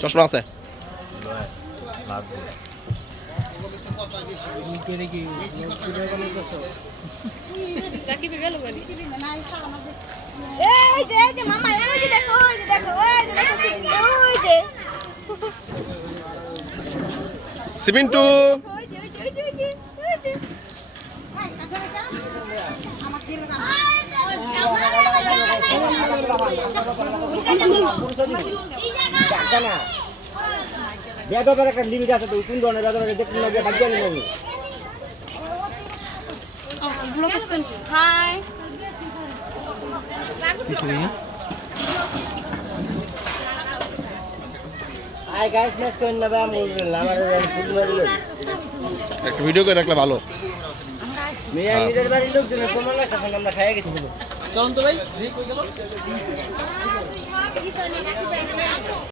চশমা আছে সিমিন্টু বেদবের একটা লিমিট আছে তো কোন ধরনের বেদবের দেখতে লাগে ভাগ্য নেই হাই আই গাইস ম্যাচ করেন না বা আমার ফুটবল একটা ভিডিও করে রাখলে ভালো মেয়ে নিজের বাড়ির লোকজনের প্রমাণ আছে আমরা খাইয়ে গেছি চলুন তো ভাই কই গেল